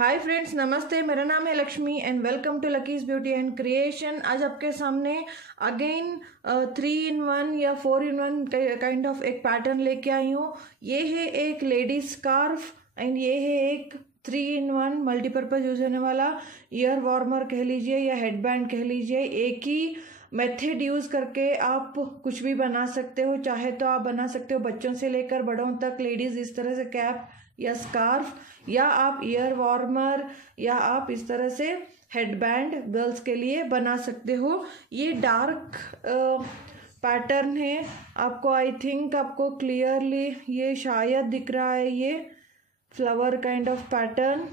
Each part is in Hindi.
हाय फ्रेंड्स, नमस्ते। मेरा नाम है Lakshmi and welcome to Lucky's beauty and creation. आज आपके सामने अगेन 3 in 1 या 4 in 1 काइंड ऑफ एक पैटर्न लेके आई हूँ। ये है एक लेडी स्कार्फ एंड ये है एक 3 in 1 मल्टीपर्पज यूज होने वाला ईयर वार्मर कह लीजिए या हेडबैंड कह लीजिए। एक ही मेथड यूज करके आप कुछ भी बना सकते हो। चाहे तो आप बना सकते हो बच्चों से लेकर बड़ों तक, लेडीज इस तरह से कैप या स्कार्फ, या आप ईयर वार्मर, या आप इस तरह से हेडबैंड गर्ल्स के लिए बना सकते हो। ये डार्क पैटर्न है। आपको आई थिंक आपको क्लियरली ये शायद दिख रहा है, ये flower kind of pattern.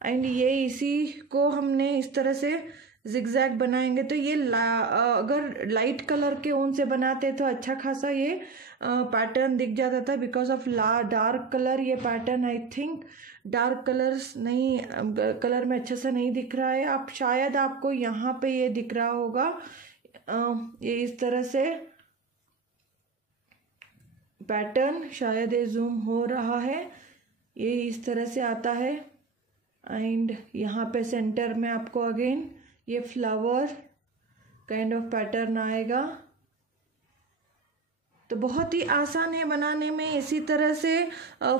And ये इसी को हमने इस तरह से जिगजैग बनाएंगे तो ये अगर लाइट कलर के ऊन से बनाते तो अच्छा खासा ये पैटर्न दिख जाता था। बिकॉज ऑफ डार्क कलर ये pattern I think dark colours नहीं, कलर में अच्छा सा नहीं दिख रहा है। आप शायद आपको यहाँ पे ये दिख रहा होगा, ये इस तरह से पैटर्न, शायद ये जूम हो रहा है, ये इस तरह से आता है। एंड यहाँ पे सेंटर में आपको अगेन ये फ्लावर काइंड ऑफ पैटर्न आएगा। तो बहुत ही आसान है बनाने में। इसी तरह से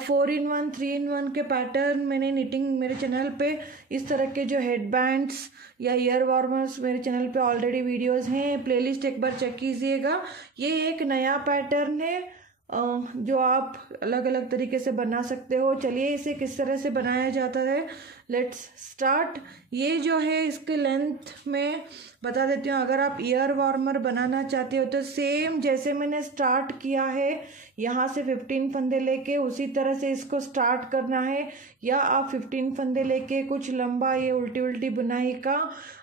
4 in 1 3 in 1 के पैटर्न मैंने निटिंग मेरे चैनल पे, इस तरह के जो हेडबैंड्स या ईयर वार्मर्स मेरे चैनल पे ऑलरेडी वीडियोस हैं, प्लेलिस्ट एक बार चेक कीजिएगा। ये एक नया पैटर्न है जो आप अलग अलग तरीके से बना सकते हो। चलिए इसे किस तरह से बनाया जाता है, लेट्स स्टार्ट। ये जो है इसके लेंथ में बता देती हूँ। अगर आप ईयर वार्मर बनाना चाहते हो तो सेम जैसे मैंने स्टार्ट किया है, यहाँ से 15 फंदे लेके उसी तरह से इसको स्टार्ट करना है। या आप 15 फंदे लेके कुछ लंबा ये उल्टी उल्टी बुनाई का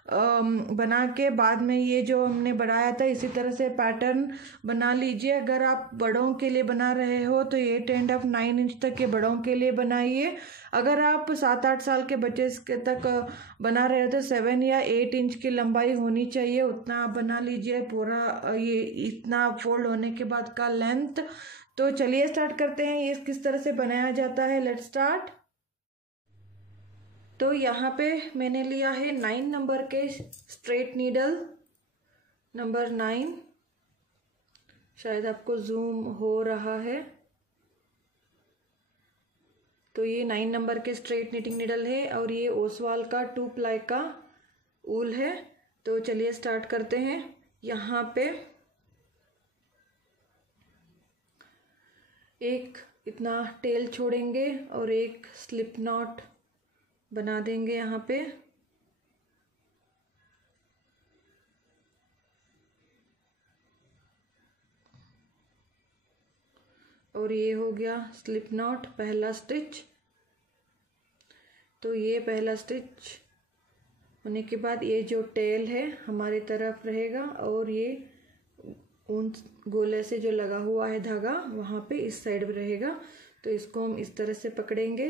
बना के बाद में ये जो हमने बढ़ाया था इसी तरह से पैटर्न बना लीजिए। अगर आप बड़ों के लिए बना रहे हो तो 8 and 9 इंच तक के बड़ों के लिए बनाइए। अगर आप 7-8 साल के बच्चे तक बना रहे हो तो 7 या 8 इंच की लंबाई होनी चाहिए, उतना आप बना लीजिए। पूरा ये इतना फोल्ड होने के बाद का लेंथ। तो चलिए स्टार्ट करते हैं ये किस तरह से बनाया जाता है। Let's start. तो यहाँ पे मैंने लिया है 9 नंबर के स्ट्रेट नीडल, नंबर 9। शायद आपको जूम हो रहा है। तो ये 9 नंबर के स्ट्रेट निटिंग नीडल है और ये ओसवाल का 2 प्लाई का ऊल है। तो चलिए स्टार्ट करते हैं। यहाँ पे एक इतना टेल छोड़ेंगे और एक स्लिप नॉट बना देंगे यहाँ पे। और ये हो गया स्लिप नॉट, पहला स्टिच। तो ये पहला स्टिच होने के बाद ये जो टेल है हमारी तरफ रहेगा और ये उन गोले से जो लगा हुआ है धागा वहाँ पे इस साइड में रहेगा। तो इसको हम इस तरह से पकड़ेंगे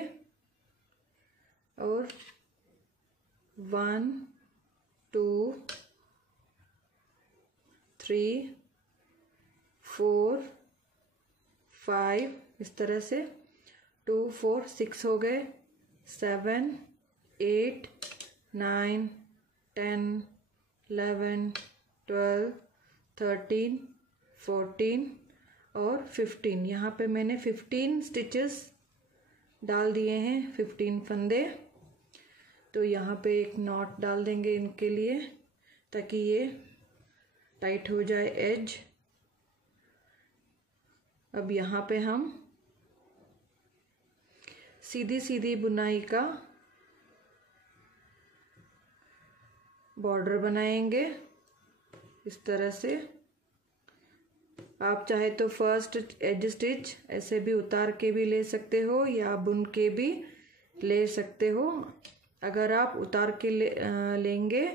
और 1 2 3 4 5 इस तरह से 2 4 6 हो गए, 7 8 9 10 11 12 13 14 और 15। यहाँ पे मैंने 15 स्टिचेस डाल दिए हैं, 15 फंदे। तो यहाँ पे एक नॉट डाल देंगे इनके लिए ताकि ये टाइट हो जाए एज। अब यहाँ पे हम सीधी सीधी बुनाई का बॉर्डर बनाएंगे इस तरह से। आप चाहे तो फर्स्ट एज स्टिच ऐसे भी उतार के भी ले सकते हो या बुन के भी ले सकते हो। अगर आप उतार के लेंगे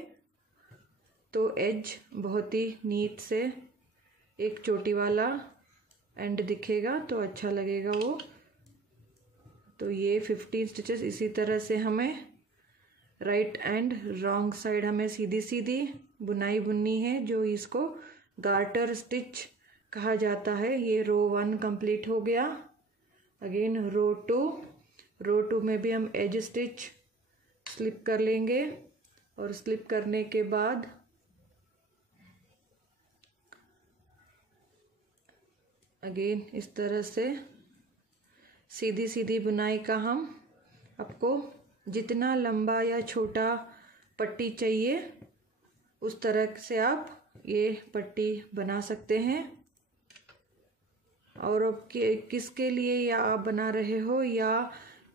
तो एज बहुत ही नीट से एक चोटी वाला एंड दिखेगा तो अच्छा लगेगा वो। तो ये 15 स्टिचेस इसी तरह से हमें राइट एंड रॉन्ग साइड हमें सीधी सीधी बुनाई बुननी है, जो इसको गार्टर स्टिच कहा जाता है। ये रो 1 कंप्लीट हो गया। अगेन रो 2 में भी हम एज स्टिच स्लिप कर लेंगे और स्लिप करने के बाद अगेन इस तरह से सीधी सीधी बुनाई का हम आपको जितना लंबा या छोटा पट्टी चाहिए उस तरह से आप ये पट्टी बना सकते हैं। और अब किसके लिए या आप बना रहे हो या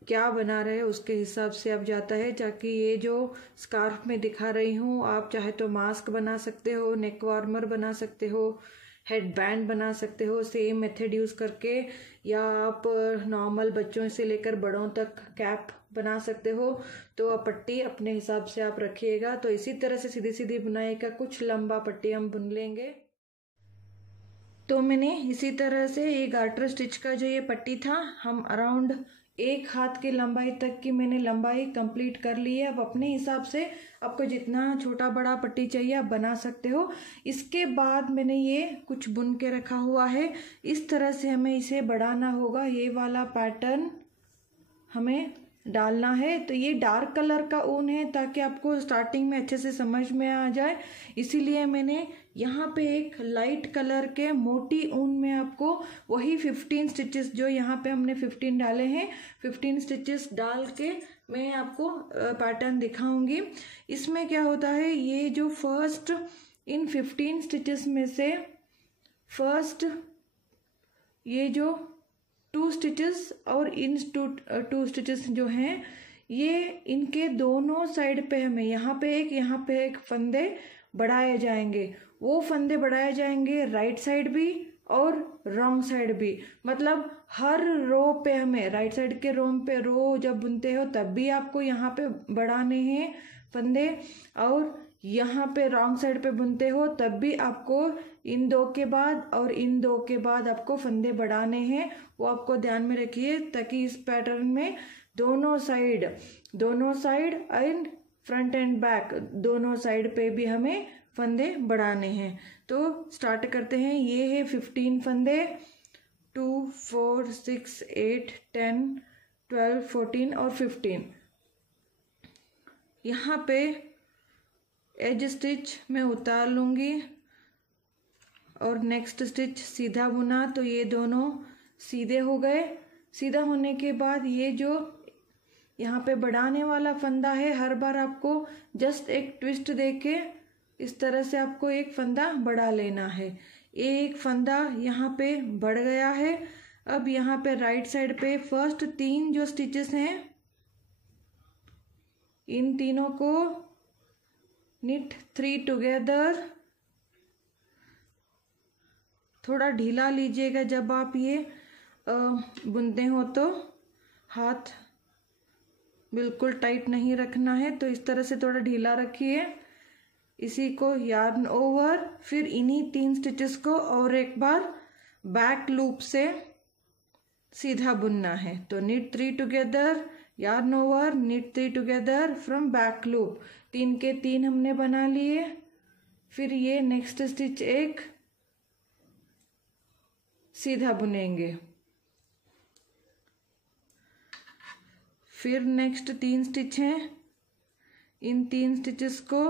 क्या बना रहे हो उसके हिसाब से आप जाता है। ताकि ये जो स्कार्फ में दिखा रही हूँ आप चाहे तो मास्क बना सकते हो, नेक वार्मर बना सकते हो, हेड बैंड बना सकते हो सेम मेथड यूज़ करके, या आप नॉर्मल बच्चों से लेकर बड़ों तक कैप बना सकते हो। तो पट्टी अपने हिसाब से आप रखिएगा। तो इसी तरह से सीधी सीधी बुनाई का कुछ लंबा पट्टी हम बुन लेंगे। तो मैंने इसी तरह से ये गार्टर स्टिच का जो ये पट्टी था हम अराउंड 1 हाथ की लंबाई तक की मैंने लंबाई कंप्लीट कर ली है। अब अपने हिसाब से आपको जितना छोटा बड़ा पट्टी चाहिए आप बना सकते हो। इसके बाद मैंने ये कुछ बुन के रखा हुआ है, इस तरह से हमें इसे बढ़ाना होगा। ये वाला पैटर्न हमें डालना है। तो ये डार्क कलर का ऊन है ताकि आपको स्टार्टिंग में अच्छे से समझ में आ जाए, इसीलिए मैंने यहाँ पे एक लाइट कलर के मोटी ऊन में आपको वही 15 स्टिचेस जो यहाँ पे हमने 15 डाले हैं 15 स्टिचेस डाल के मैं आपको पैटर्न दिखाऊंगी। इसमें क्या होता है, ये जो फर्स्ट इन 15 स्टिचेस में से फर्स्ट ये जो 2 स्टिचेस और इन टू स्टिचेस जो हैं ये इनके दोनों साइड पे हमें यहाँ पे एक फंदे बढ़ाए जाएंगे। वो फंदे बढ़ाए जाएंगे राइट साइड भी और रॉन्ग साइड भी। मतलब हर रो पे हमें राइट साइड के रो जब बुनते हो तब भी आपको यहाँ पे बढ़ाने हैं फंदे, और यहाँ पे रॉन्ग साइड पे बुनते हो तब भी आपको इन 2 के बाद और इन 2 के बाद आपको फंदे बढ़ाने हैं। वो आपको ध्यान में रखिए ताकि इस पैटर्न में दोनों side and front end back दोनों साइड पे भी हमें फंदे बढ़ाने हैं। तो स्टार्ट करते हैं। ये है 15 फंदे 2 4 6 8 10 12 14 और 15। यहाँ पे एज स्टिच मैं उतार लूँगी और नेक्स्ट स्टिच सीधा बुना तो ये दोनों सीधे हो गए। सीधा होने के बाद ये जो यहाँ पे बढ़ाने वाला फंदा है हर बार आपको जस्ट एक ट्विस्ट देके इस तरह से आपको एक फंदा बढ़ा लेना है। एक फंदा यहाँ पे बढ़ गया है। अब यहाँ पे राइट साइड पे फर्स्ट 3 जो स्टिचेस हैं इन तीनों को knit 3 टुगेदर। थोड़ा ढीला लीजिएगा जब आप ये बुनते हो, तो हाथ बिल्कुल टाइट नहीं रखना है। तो इस तरह से थोड़ा ढीला रखिए। इसी को यार्न ओवर, फिर इन्हीं 3 स्टिचेस को और एक बार बैक लूप से सीधा बुनना है। तो knit 3 together, yarn over, knit 3 together from back loop. 3 के 3 हमने बना लिए। फिर ये नेक्स्ट स्टिच एक सीधा बुनेंगे। फिर नेक्स्ट 3 स्टिच हैं, इन 3 स्टिचेस को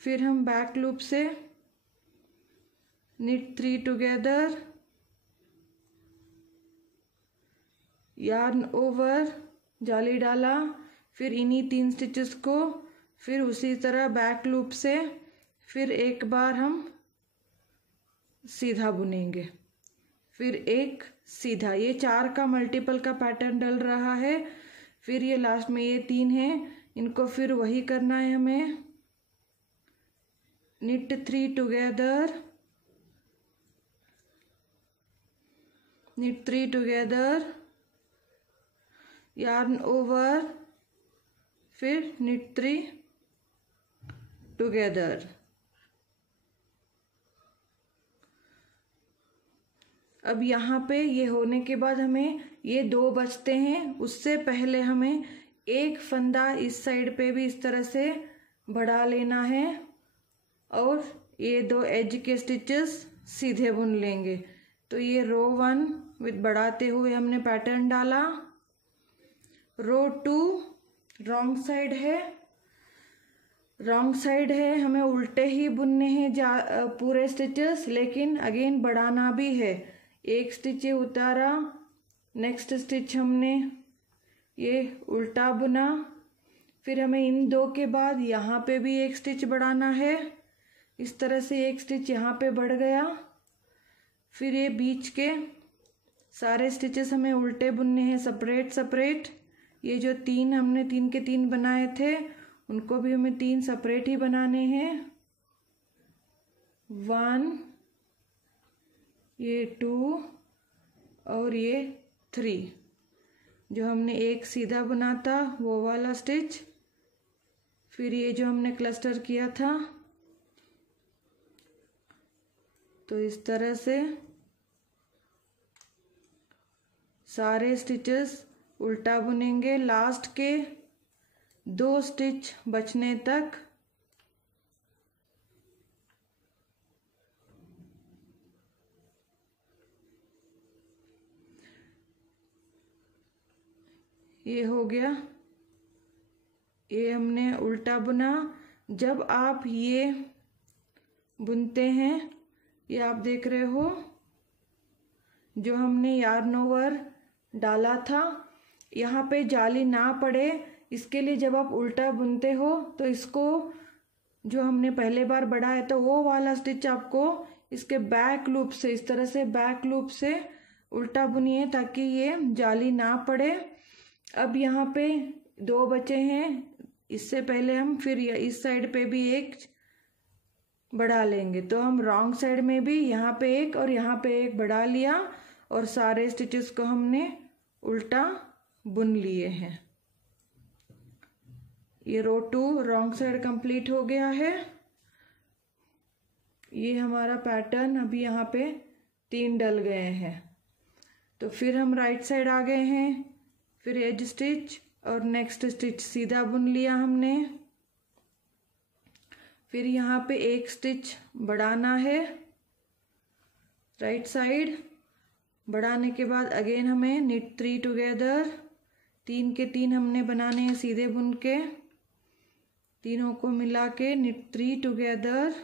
फिर हम बैक लूप से knit 3 टुगेदर, यार्न ओवर, जाली डाला, फिर इन्हीं 3 स्टिचेस को फिर उसी तरह बैक लूप से फिर एक बार हम सीधा बुनेंगे, फिर एक सीधा। ये 4 का मल्टीपल का पैटर्न डल रहा है। फिर ये लास्ट में ये 3 हैं, इनको फिर वही करना है हमें। knit 3 together, knit 3 together, yarn over, फिर knit 3 टुगेदर। अब यहाँ पे ये होने के बाद हमें ये 2 बचते हैं, उससे पहले हमें एक फंदा इस साइड पे भी इस तरह से बढ़ा लेना है और ये 2 एज के स्टिचेस सीधे बुन लेंगे। तो ये रो 1 विद बढ़ाते हुए हमने पैटर्न डाला, रो 2 रॉन्ग साइड है, रॉन्ग साइड है, हमें उल्टे ही बुनने हैं पूरे स्टिचेस, लेकिन अगेन बढ़ाना भी है। एक स्टिच ये उतारा, नेक्स्ट स्टिच हमने ये उल्टा बुना, फिर हमें इन दो के बाद यहाँ पे भी एक स्टिच बढ़ाना है। इस तरह से एक स्टिच यहाँ पे बढ़ गया, फिर ये बीच के सारे स्टिचेस हमें उल्टे बुनने हैं सेपरेट सेपरेट। ये जो तीन हमने तीन के तीन बनाए थे उनको भी हमें तीन सेपरेट ही बनाने हैं। 1, ये 2 और ये 3। जो हमने एक सीधा बुना था वो वाला स्टिच, फिर ये जो हमने क्लस्टर किया था, तो इस तरह से सारे स्टिचेस उल्टा बुनेंगे लास्ट के 2 स्टिच बचने तक। ये हो गया, ये हमने उल्टा बुना। जब आप ये बुनते हैं, ये आप देख रहे हो जो हमने यार्न ओवर डाला था, यहाँ पे जाली ना पड़े इसके लिए जब आप उल्टा बुनते हो तो इसको जो हमने पहले बार बढ़ाया था वो वाला स्टिच आपको इसके बैक लूप से, इस तरह से बैक लूप से उल्टा बुनिए ताकि ये जाली ना पड़े। अब यहाँ पे 2 बचे हैं, इससे पहले हम फिर इस साइड पे भी एक बढ़ा लेंगे, तो हम रॉन्ग साइड में भी यहाँ पे एक और यहाँ पे एक बढ़ा लिया और सारे स्टिचेस को हमने उल्टा बुन लिए हैं। ये रो 2 रॉन्ग साइड कंप्लीट हो गया है। ये हमारा पैटर्न अभी यहाँ पे 3 डल गए हैं। तो फिर हम राइट साइड आ गए हैं, फिर एज स्टिच और नेक्स्ट स्टिच सीधा बुन लिया हमने। फिर यहाँ पे एक स्टिच बढ़ाना है राइट साइड, बढ़ाने के बाद अगेन हमें निट 3 टुगेदर, 3 के 3 हमने बनाने हैं सीधे बुन के, तीनों को मिला के knit 3 together,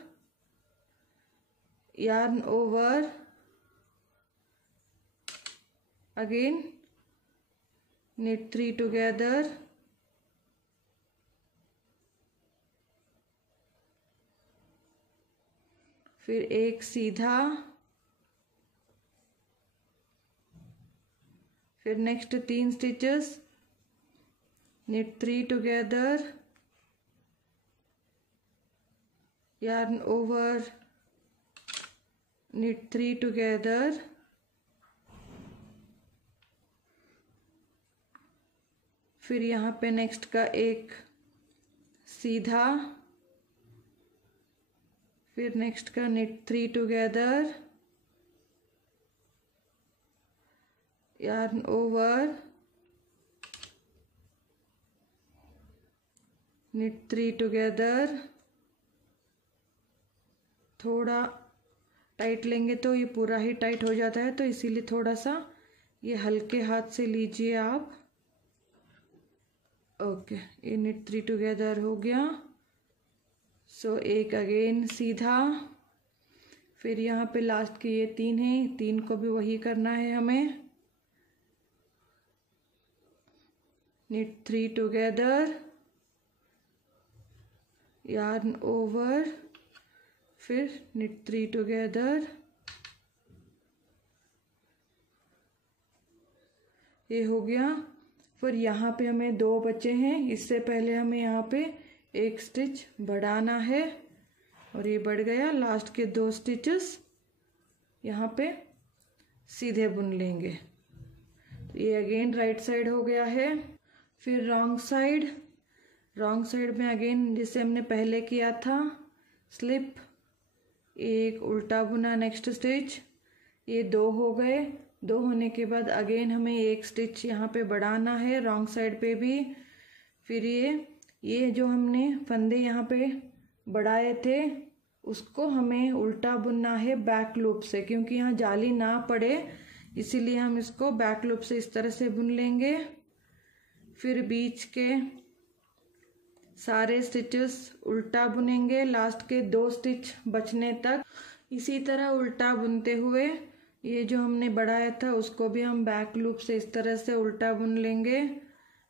yarn over, again knit 3 together, फिर एक सीधा, फिर next 3 stitches, knit 3 together, yarn over, knit 3 together, फिर यहाँ पे नेक्स्ट का एक सीधा, फिर नेक्स्ट का knit 3 together, yarn over, knit 3 together. थोड़ा टाइट लेंगे तो ये पूरा ही टाइट हो जाता है, तो इसीलिए थोड़ा सा ये हल्के हाथ से लीजिए आप। ओके, ये knit 3 टुगेदर हो गया। सो एक अगेन सीधा, फिर यहाँ पे लास्ट के ये 3 हैं, 3 को भी वही करना है हमें। knit 3 टुगेदर, yarn over, फिर knit 3 टुगेदर। ये हो गया। फिर यहाँ पे हमें 2 बचे हैं, इससे पहले हमें यहाँ पे एक स्टिच बढ़ाना है और ये बढ़ गया। लास्ट के 2 स्टिचेस यहाँ पे सीधे बुन लेंगे। तो ये अगेन राइट साइड हो गया है। फिर रॉन्ग साइड, रॉन्ग साइड में अगेन जैसे हमने पहले किया था, स्लिप, एक उल्टा बुना, नेक्स्ट स्टिच, ये 2 हो गए। 2 होने के बाद अगेन हमें एक स्टिच यहाँ पे बढ़ाना है रॉन्ग साइड पे भी। फिर ये जो हमने फंदे यहाँ पे बढ़ाए थे उसको हमें उल्टा बुनना है बैक लूप से, क्योंकि यहाँ जाली ना पड़े इसीलिए हम इसको बैक लूप से इस तरह से बुन लेंगे। फिर बीच के सारे स्टिचेस उल्टा बुनेंगे लास्ट के 2 स्टिच बचने तक। इसी तरह उल्टा बुनते हुए ये जो हमने बढ़ाया था उसको भी हम बैक लूप से इस तरह से उल्टा बुन लेंगे।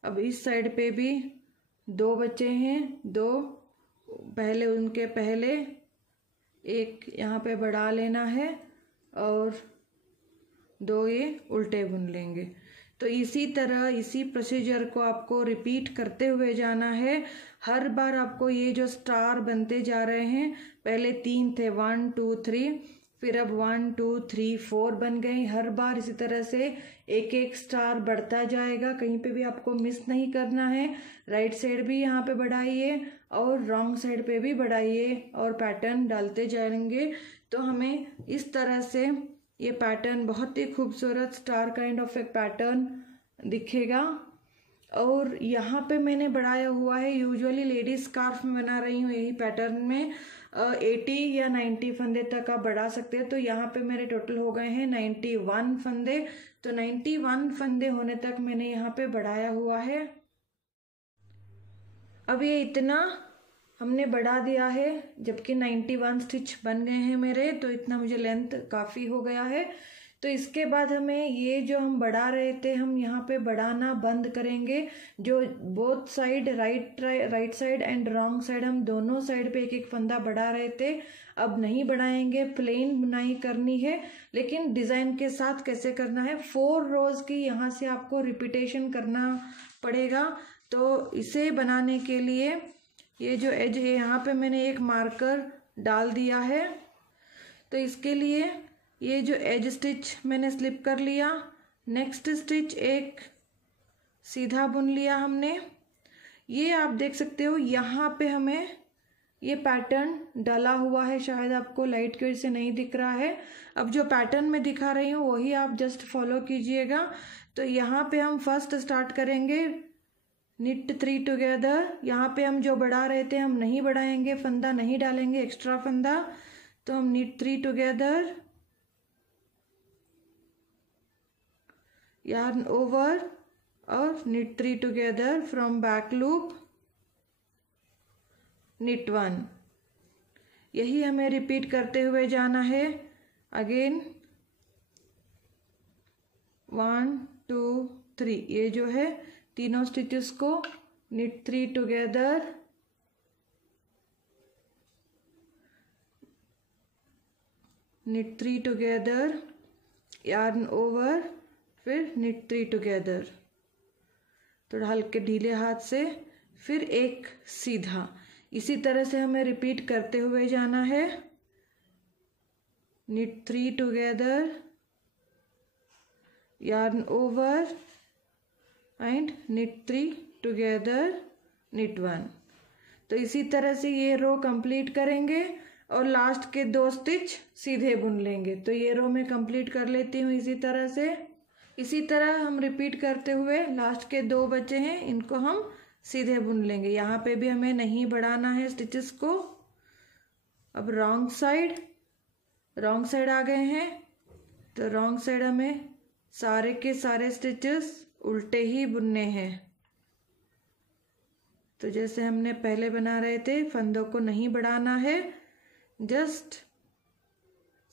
अब इस साइड पे भी 2 बचे हैं, 2 पहले उनके पहले एक यहाँ पे बढ़ा लेना है और 2 ये उल्टे बुन लेंगे। तो इसी तरह इसी प्रोसीजर को आपको रिपीट करते हुए जाना है। हर बार आपको ये जो स्टार बनते जा रहे हैं, पहले 3 थे 1 2 3, फिर अब 1 2 3 4 बन गए। हर बार इसी तरह से एक एक स्टार बढ़ता जाएगा, कहीं पे भी आपको मिस नहीं करना है। राइट साइड भी यहाँ पे बढ़ाइए और रॉन्ग साइड पे भी बढ़ाइए और पैटर्न डालते जाएंगे। तो हमें इस तरह से ये पैटर्न बहुत ही खूबसूरत स्टार काइंड ऑफ एक पैटर्न दिखेगा। और यहाँ पे मैंने बढ़ाया हुआ है, यूजुअली लेडीज स्कार्फ में बना रही हूँ यही पैटर्न में 80 या 90 फंदे तक आप बढ़ा सकते हैं। तो यहाँ पे मेरे टोटल हो गए हैं 91 फंदे। तो 91 फंदे होने तक मैंने यहाँ पे बढ़ाया हुआ है। अब ये इतना हमने बढ़ा दिया है, जबकि 91 स्टिच बन गए हैं मेरे, तो इतना मुझे लेंथ काफ़ी हो गया है। तो इसके बाद हमें ये जो हम बढ़ा रहे थे, हम यहाँ पे बढ़ाना बंद करेंगे। जो both side right side and wrong side, हम दोनों साइड पे एक एक फंदा बढ़ा रहे थे, अब नहीं बढ़ाएंगे। प्लेन बुनाई करनी है, लेकिन डिज़ाइन के साथ कैसे करना है, 4 रोज की यहाँ से आपको रिपीटेशन करना पड़ेगा। तो इसे बनाने के लिए ये जो एज है यहाँ पे मैंने एक मार्कर डाल दिया है। तो इसके लिए ये जो एज स्टिच मैंने स्लिप कर लिया, नेक्स्ट स्टिच एक सीधा बुन लिया हमने। ये आप देख सकते हो यहाँ पे हमें ये पैटर्न डाला हुआ है, शायद आपको लाइट की वजह से नहीं दिख रहा है। अब जो पैटर्न में दिखा रही हूँ वही आप जस्ट फॉलो कीजिएगा। तो यहाँ पे हम फर्स्ट स्टार्ट करेंगे निट 3 टुगेदर। यहाँ पे हम जो बढ़ा रहे थे हम नहीं बढ़ाएंगे, फंदा नहीं डालेंगे एक्स्ट्रा फंदा। तो हम निट 3 टुगेदर, yarn ओवर और knit 3 together from back loop, knit 1। यही हमें रिपीट करते हुए जाना है। अगेन 1 2 3, ये जो है तीनों स्टिचेस को knit 3 together, knit 3 together, yarn over, फिर knit 3 together। थोड़ा हल्के ढीले हाथ से, फिर एक सीधा। इसी तरह से हमें रिपीट करते हुए जाना है। knit 3 together, yarn over and knit 3 together, knit 1। तो इसी तरह से ये रो कंप्लीट करेंगे और लास्ट के 2 स्टिच सीधे बुन लेंगे। तो ये रो मैं कंप्लीट कर लेती हूँ इसी तरह से। इसी तरह हम रिपीट करते हुए लास्ट के 2 बचे हैं, इनको हम सीधे बुन लेंगे। यहाँ पे भी हमें नहीं बढ़ाना है स्टिचेस को। अब रॉन्ग साइड आ गए हैं, तो रॉन्ग साइड हमें सारे के सारे स्टिचेस उल्टे ही बुनने हैं। तो जैसे हमने पहले बना रहे थे, फंदों को नहीं बढ़ाना है, जस्ट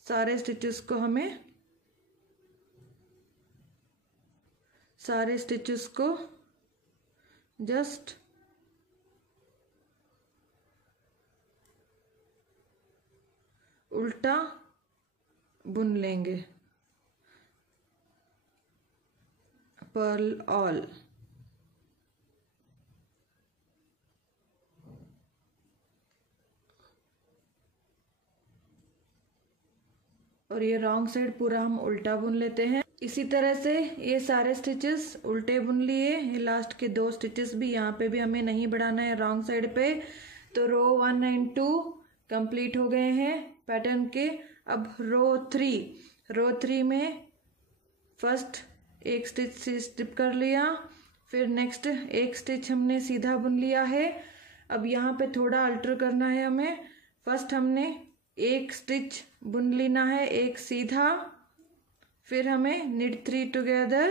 सारे स्टिचेस को हमें जस्ट उल्टा बुन लेंगे। Purl all. और ये रॉन्ग साइड पूरा हम उल्टा बुन लेते हैं। इसी तरह से ये सारे स्टिचेस उल्टे बुन लिए। ये लास्ट के 2 स्टिचेस भी, यहाँ पे भी हमें नहीं बढ़ाना है रॉन्ग साइड पे। तो रो 1 एंड 2 कंप्लीट हो गए हैं पैटर्न के। अब रो 3 में फर्स्ट एक स्टिच से स्टिप कर लिया, फिर नेक्स्ट एक स्टिच हमने सीधा बुन लिया है। अब यहाँ पे थोड़ा अल्टर करना है हमें। फर्स्ट हमने एक स्टिच बुन लेना है, एक सीधा, फिर हमें knit 3 together,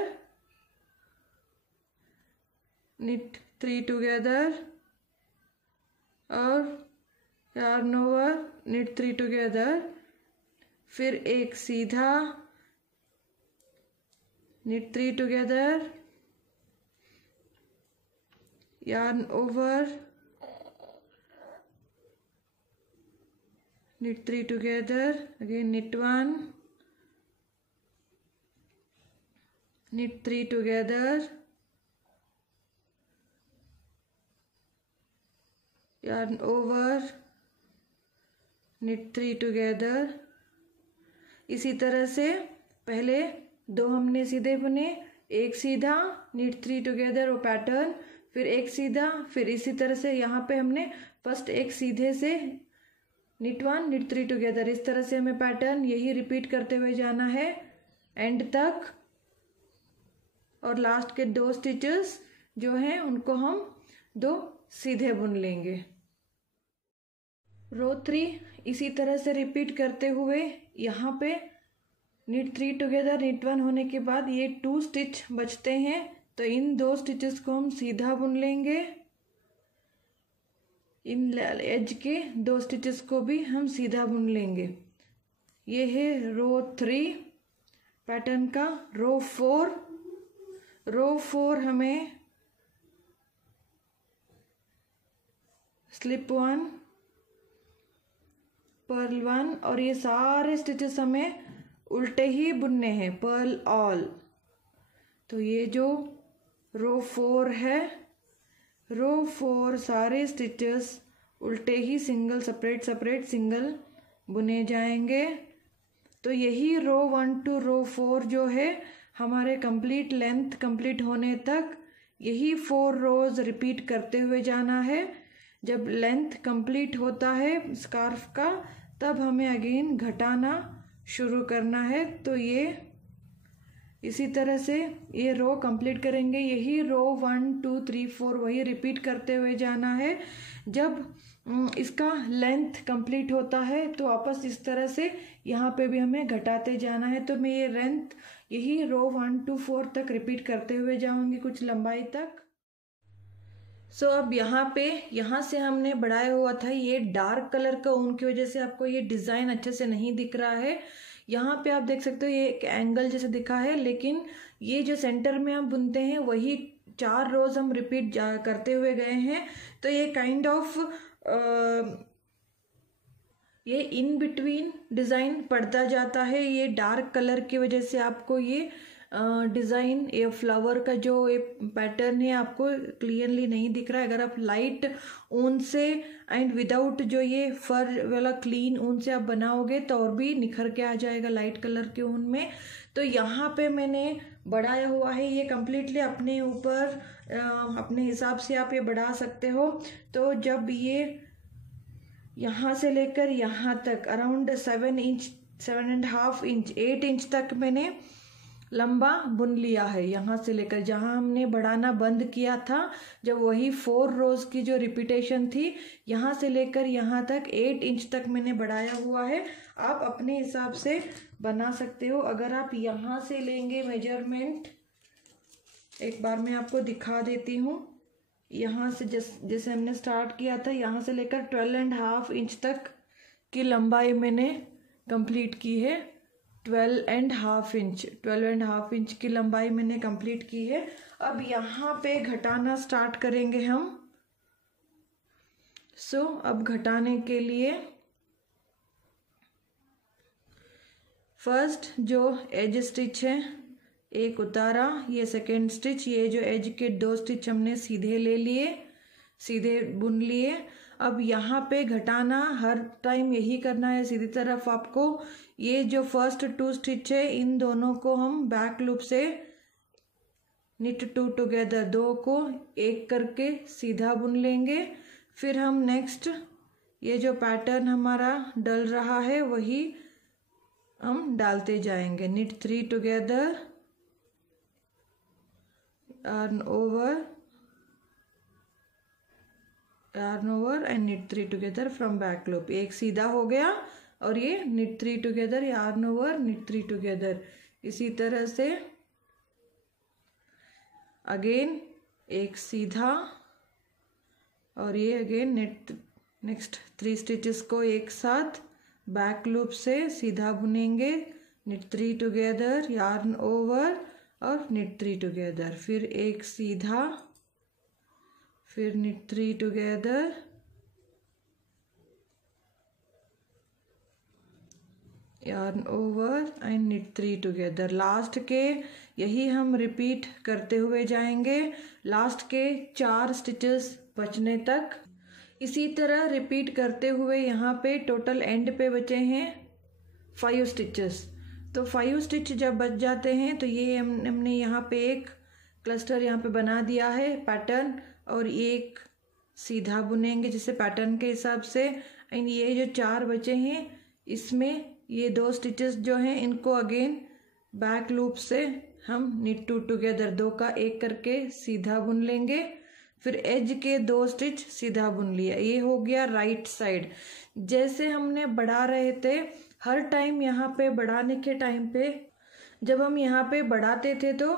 और yarn over, knit 3 together, फिर एक सीधा, knit 3 together, yarn over, knit 3 together, again knit 1, knit 3 together, yarn over, knit 3 together। इसी तरह से पहले दो हमने सीधे बुने, एक सीधा, knit 3 together वो पैटर्न, फिर एक सीधा, फिर इसी तरह से यहाँ पे हमने फर्स्ट एक सीधे से knit 1 knit 3 together, इस तरह से हमें पैटर्न यही रिपीट करते हुए जाना है एंड तक। और लास्ट के दो स्टिचेस जो हैं उनको हम दो सीधे बुन लेंगे। रो 3 इसी तरह से रिपीट करते हुए यहाँ पे knit 3 टुगेदर knit 1 होने के बाद ये 2 स्टिच बचते हैं, तो इन 2 स्टिचेस को हम सीधा बुन लेंगे। इन एज के 2 स्टिचेस को भी हम सीधा बुन लेंगे। ये है रो 3 पैटर्न का। रो 4 हमें स्लिप 1, पर्ल 1 और ये सारे स्टिचेस हमें उल्टे ही बुनने हैं, पर्ल ऑल। तो ये जो रो 4 है, रो 4 सारे स्टिचेस उल्टे ही सिंगल सेपरेट सिंगल बुने जाएंगे। तो यही रो 1 to रो 4 जो है हमारे कंप्लीट लेंथ कंप्लीट होने तक यही 4 रोज रिपीट करते हुए जाना है। जब लेंथ कंप्लीट होता है स्कार्फ का तब हमें अगेन घटाना शुरू करना है। तो ये इसी तरह से ये रो कंप्लीट करेंगे, यही रो 1 2 3 4 वही रिपीट करते हुए जाना है। जब इसका लेंथ कंप्लीट होता है तो वापस इस तरह से यहाँ पे भी हमें घटाते जाना है। तो मैं ये लेंथ यही रो 1 to 4 तक रिपीट करते हुए जाऊंगी कुछ लंबाई तक। सो अब यहाँ से हमने बढ़ाया हुआ था, ये डार्क कलर का ऊन की वजह से आपको ये डिज़ाइन अच्छे से नहीं दिख रहा है। यहाँ पे आप देख सकते हो ये एक एंगल जैसे दिखा है, लेकिन ये जो सेंटर में हम बुनते हैं वही 4 रोज हम रिपीट करते हुए गए हैं। तो ये काइंड ऑफ ये इन बिटवीन डिज़ाइन पड़ता जाता है। ये डार्क कलर की वजह से आपको ये डिज़ाइन, ये फ्लावर का जो ये पैटर्न है आपको क्लियरली नहीं दिख रहा है। अगर आप लाइट ऊन से एंड विदाउट जो ये फर वाला क्लीन ऊन से आप बनाओगे तो और भी निखर के आ जाएगा लाइट कलर के ऊन में। तो यहाँ पे मैंने बढ़ाया हुआ है, ये कम्प्लीटली अपने ऊपर अपने हिसाब से आप ये बढ़ा सकते हो। तो जब ये यहाँ से लेकर यहाँ तक अराउंड 7 इंच 7.5 इंच 8 इंच तक मैंने लंबा बुन लिया है। यहाँ से लेकर जहाँ हमने बढ़ाना बंद किया था, जब वही 4 रोज की जो रिपीटेशन थी, यहाँ से लेकर यहाँ तक 8 इंच तक मैंने बढ़ाया हुआ है। आप अपने हिसाब से बना सकते हो। अगर आप यहाँ से लेंगे मेजरमेंट, एक बार मैं आपको दिखा देती हूँ। यहाँ से जैसे हमने स्टार्ट किया था, यहाँ से लेकर 12.5 इंच तक की लंबाई मैंने कंप्लीट की है। 12.5 इंच की लंबाई मैंने कंप्लीट की है। अब यहाँ पे घटाना स्टार्ट करेंगे हम। अब घटाने के लिए फर्स्ट जो एज स्टिच है एक उतारा, ये सेकेंड स्टिच, ये जो एज के 2 स्टिच हमने सीधे ले लिए, सीधे बुन लिए। अब यहाँ पे घटाना हर टाइम यही करना है सीधी तरफ आपको। ये जो फर्स्ट 2 स्टिच है इन दोनों को हम बैक लूप से knit 2 टुगेदर 2 को एक करके सीधा बुन लेंगे। फिर हम नेक्स्ट ये जो पैटर्न हमारा डल रहा है वही हम डालते जाएंगे। knit 3 together, yarn over and knit 3 together from back loop। एक सीधा हो गया और ये knit 3 together, yarn over, knit 3 together। इसी तरह से अगेन एक सीधा और ये अगेन knit नेक्स्ट 3 स्टिचेस को एक साथ बैक लूप से सीधा बुनेंगे, knit 3 टुगेदर, yarn ओवर और knit 3 टुगेदर, फिर एक सीधा, फिर knit 3 together, yarn over and knit 3 together. Last के यही हम रिपीट करते हुए जाएंगे लास्ट के 4 स्टिचेस बचने तक। इसी तरह रिपीट करते हुए यहाँ पे टोटल एंड पे बचे हैं 5 स्टिचेस। तो 5 स्टिच जब बच जाते हैं तो ये हमने यहाँ पे एक क्लस्टर यहाँ पे बना दिया है पैटर्न, और एक सीधा बुनेंगे जैसे पैटर्न के हिसाब से। एंड ये जो 4 बचे हैं इसमें ये 2 स्टिचेस जो हैं इनको अगेन बैक लूप से हम knit 2 टुगेदर, 2 का एक करके सीधा बुन लेंगे, फिर एज के 2 स्टिच सीधा बुन लिया। ये हो गया राइट साइड। जैसे हमने बढ़ा रहे थे हर टाइम यहाँ पे बढ़ाने के टाइम पे, जब हम यहाँ पे बढ़ाते थे तो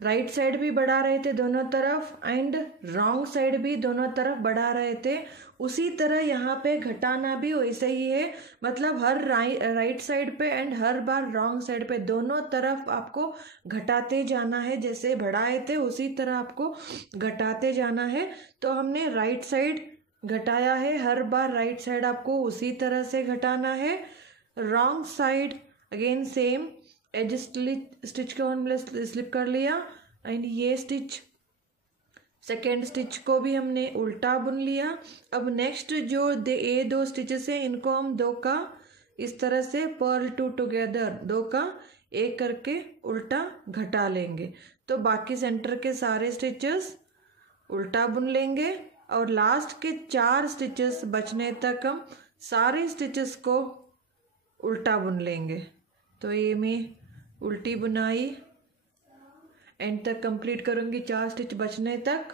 राइट साइड भी बढ़ा रहे थे दोनों तरफ एंड रॉन्ग साइड भी दोनों तरफ बढ़ा रहे थे। उसी तरह यहाँ पे घटाना भी वैसे ही है, मतलब हर राइट साइड पे and her bar wrong side पे दोनों तरफ आपको घटाते जाना है। जैसे बढ़ाए थे उसी तरह आपको घटाते जाना है। तो हमने राइट साइड घटाया है, हर बार राइट साइड आपको उसी तरह से घटाना है। Wrong side again same, as stitch को हमने स्लिप कर लिया एंड ये स्टिच सेकेंड स्टिच को भी हमने उल्टा बुन लिया। अब नेक्स्ट जो ये 2 स्टिचेस हैं इनको हम 2 का इस तरह से पर्ल 2 टुगेदर, 2 का एक करके उल्टा घटा लेंगे। तो बाकी सेंटर के सारे स्टिचेस उल्टा बुन लेंगे और लास्ट के 4 स्टिचेस बचने तक हम सारे स्टिचेस को उल्टा बुन लेंगे। तो ये मैं उल्टी बुनाई एंड तक कंप्लीट करूँगी 4 स्टिच बचने तक।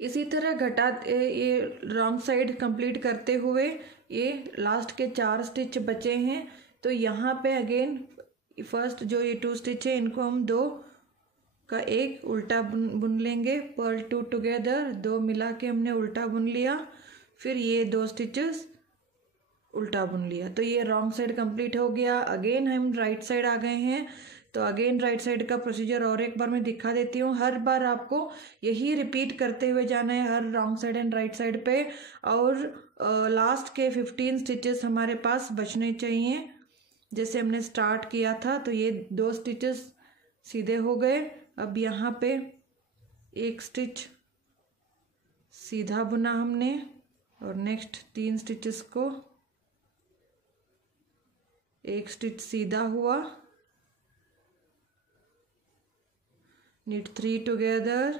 इसी तरह ये रॉन्ग साइड कंप्लीट करते हुए ये लास्ट के 4 स्टिच बचे हैं। तो यहाँ पे अगेन फर्स्ट जो ये 2 स्टिच है इनको हम 2 का एक उल्टा बुन लेंगे, पर्ल 2 टुगेदर, 2 मिला के हमने उल्टा बुन लिया, फिर ये 2 स्टिचेस उल्टा बुन लिया। तो ये रॉन्ग साइड कंप्लीट हो गया। अगेन हम राइट साइड आ गए हैं। तो अगेन राइट साइड का प्रोसीजर और एक बार मैं दिखा देती हूँ। हर बार आपको यही रिपीट करते हुए जाना है हर wrong side and right side पे, और लास्ट के 15 स्टिचेस हमारे पास बचने चाहिए जैसे हमने स्टार्ट किया था। तो ये 2 स्टिचेस सीधे हो गए। अब यहाँ पे एक स्टिच सीधा बुना हमने और नेक्स्ट 3 स्टिचेस को एक स्टिच सीधा हुआ, knit 3 टुगेदर,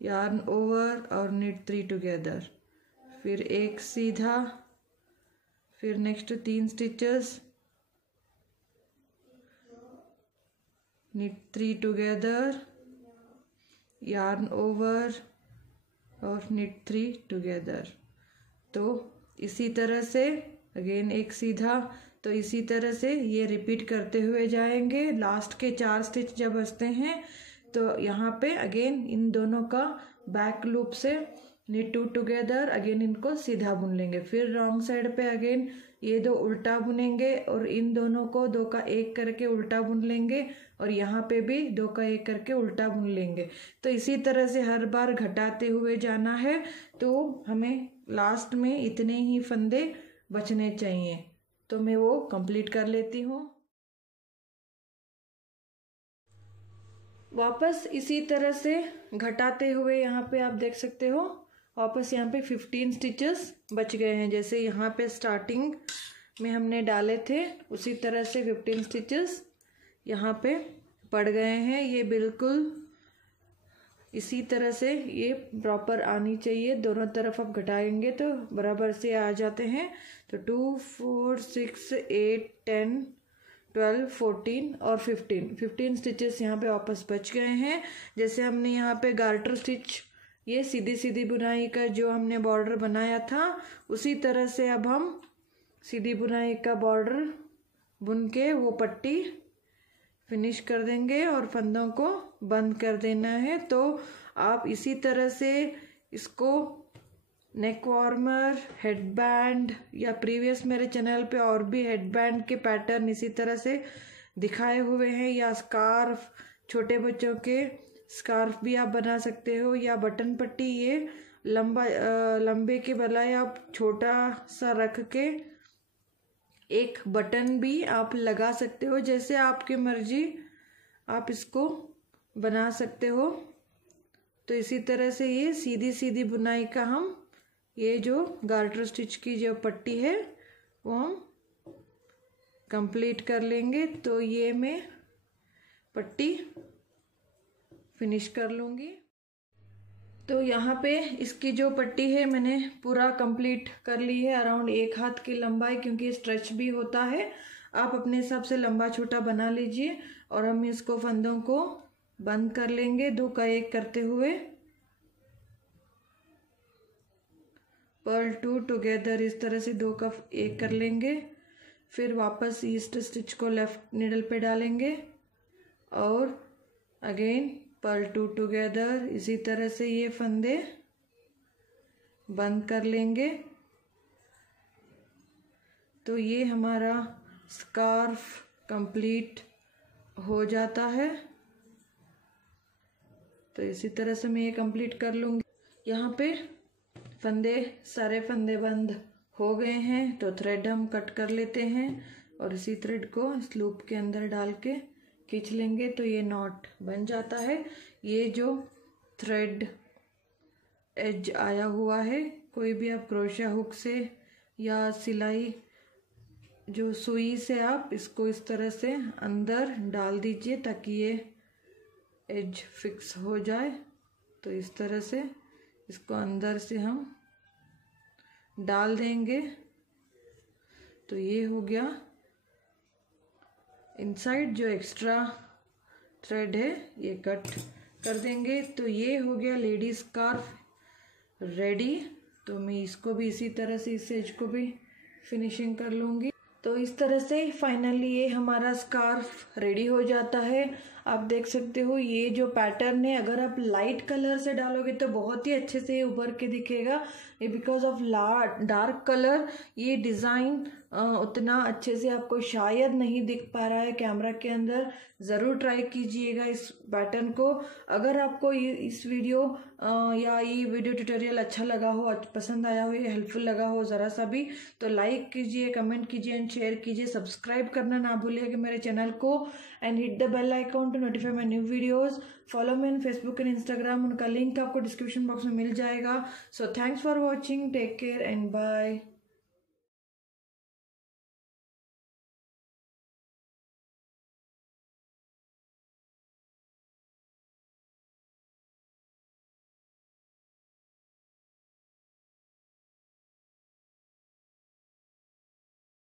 yarn ओवर और knit 3 टुगेदर, फिर एक सीधा, फिर next 3 stitches, knit 3 together, yarn over और knit 3 टुगेदर। तो इसी तरह से अगेन एक सीधा। तो इसी तरह से ये रिपीट करते हुए जाएंगे। लास्ट के 4 स्टिच जब बचते हैं तो यहाँ पे अगेन इन दोनों का बैक लूप से knit 2 टुगेदर, अगेन इनको सीधा बुन लेंगे, फिर रॉन्ग साइड पे अगेन ये 2 उल्टा बुनेंगे और इन दोनों को 2 का एक करके उल्टा बुन लेंगे और यहाँ पे भी 2 का एक करके उल्टा बुन लेंगे। तो इसी तरह से हर बार घटाते हुए जाना है। तो हमें लास्ट में इतने ही फंदे बचने चाहिए। तो मैं वो कंप्लीट कर लेती हूँ। वापस इसी तरह से घटाते हुए यहाँ पे आप देख सकते हो वापस यहाँ पे 15 स्टिचेस बच गए हैं। जैसे यहाँ पे स्टार्टिंग में हमने डाले थे उसी तरह से 15 स्टिचेस यहाँ पे पड़ गए हैं। ये बिल्कुल इसी तरह से ये प्रॉपर आनी चाहिए। दोनों तरफ आप घटाएंगे तो बराबर से आ जाते हैं। तो 2 4 6 8 10 12 14 और 15 स्टिचेस यहाँ पे वापस बच गए हैं। जैसे हमने यहाँ पे गार्टर स्टिच, ये सीधी सीधी बुनाई का जो हमने बॉर्डर बनाया था उसी तरह से अब हम सीधी बुनाई का बॉर्डर बुन के वो पट्टी फिनिश कर देंगे और फंदों को बंद कर देना है। तो आप इसी तरह से इसको नेक वार्मर, हेडबैंड, या प्रीवियस मेरे चैनल पे और भी हेडबैंड के पैटर्न इसी तरह से दिखाए हुए हैं, या स्कार्फ, छोटे बच्चों के स्कार्फ भी आप बना सकते हो, या बटन पट्टी। ये लंबे के बजाय आप छोटा सा रख के एक बटन भी आप लगा सकते हो, जैसे आपकी मर्जी आप इसको बना सकते हो। तो इसी तरह से ये सीधी सीधी बुनाई का हम ये जो गार्टर स्टिच की जो पट्टी है वो हम कंप्लीट कर लेंगे। तो ये मैं पट्टी फिनिश कर लूँगी। तो यहाँ पे इसकी जो पट्टी है मैंने पूरा कंप्लीट कर ली है, अराउंड 1 हाथ की लंबाई, क्योंकि स्ट्रेच भी होता है। आप अपने हिसाब से लंबा छोटा बना लीजिए। और हम इसको फंदों को बंद कर लेंगे 2 का 1 करते हुए। पर्ल 2 टुगेदर इस तरह से 2 का 1 कर लेंगे। फिर वापस ईस्ट स्टिच को लेफ्ट निडल पे डालेंगे और अगेन पर्ल 2 टुगेदर, इसी तरह से ये फंदे बंद कर लेंगे। तो ये हमारा स्कार्फ कंप्लीट हो जाता है। तो इसी तरह से मैं ये कंप्लीट कर लूँगी। यहाँ पे सारे फंदे बंद हो गए हैं, तो थ्रेड हम कट कर लेते हैं और इसी थ्रेड को इस लूप के अंदर डाल के खींच लेंगे, तो ये नॉट बन जाता है। ये जो थ्रेड एज आया हुआ है, कोई भी आप क्रोशिया हुक से या सिलाई जो सुई से आप इसको इस तरह से अंदर डाल दीजिए ताकि ये एज फिक्स हो जाए। तो इस तरह से इसको अंदर से हम डाल देंगे। तो ये हो गया। इनसाइड जो एक्स्ट्रा थ्रेड है ये कट कर देंगे। तो ये हो गया लेडी स्कार्फ रेडी। तो मैं इसको भी इसी तरह से इस एज को भी फिनिशिंग कर लूँगी। तो इस तरह से फाइनली ये हमारा स्कार्फ रेडी हो जाता है। आप देख सकते हो ये जो पैटर्न है, अगर आप लाइट कलर से डालोगे तो बहुत ही अच्छे से ये उभर के दिखेगा। ये बिकॉज ऑफ डार्क कलर ये डिज़ाइन उतना अच्छे से आपको शायद नहीं दिख पा रहा है कैमरा के अंदर। ज़रूर ट्राई कीजिएगा इस पैटर्न को। अगर आपको इस वीडियो या ये वीडियो ट्यूटोरियल अच्छा लगा हो, पसंद आया हो, ये हेल्पफुल लगा हो ज़रा सा भी, तो लाइक कीजिए, कमेंट कीजिए एंड शेयर कीजिए। सब्सक्राइब करना ना भूलिएगा मेरे चैनल को and hit the bell icon to notify my new videos. Follow me on Facebook and Instagram, उनका लिंक आपको डिस्क्रिप्शन बॉक्स में मिल जाएगा। So thanks for watching, take care and bye.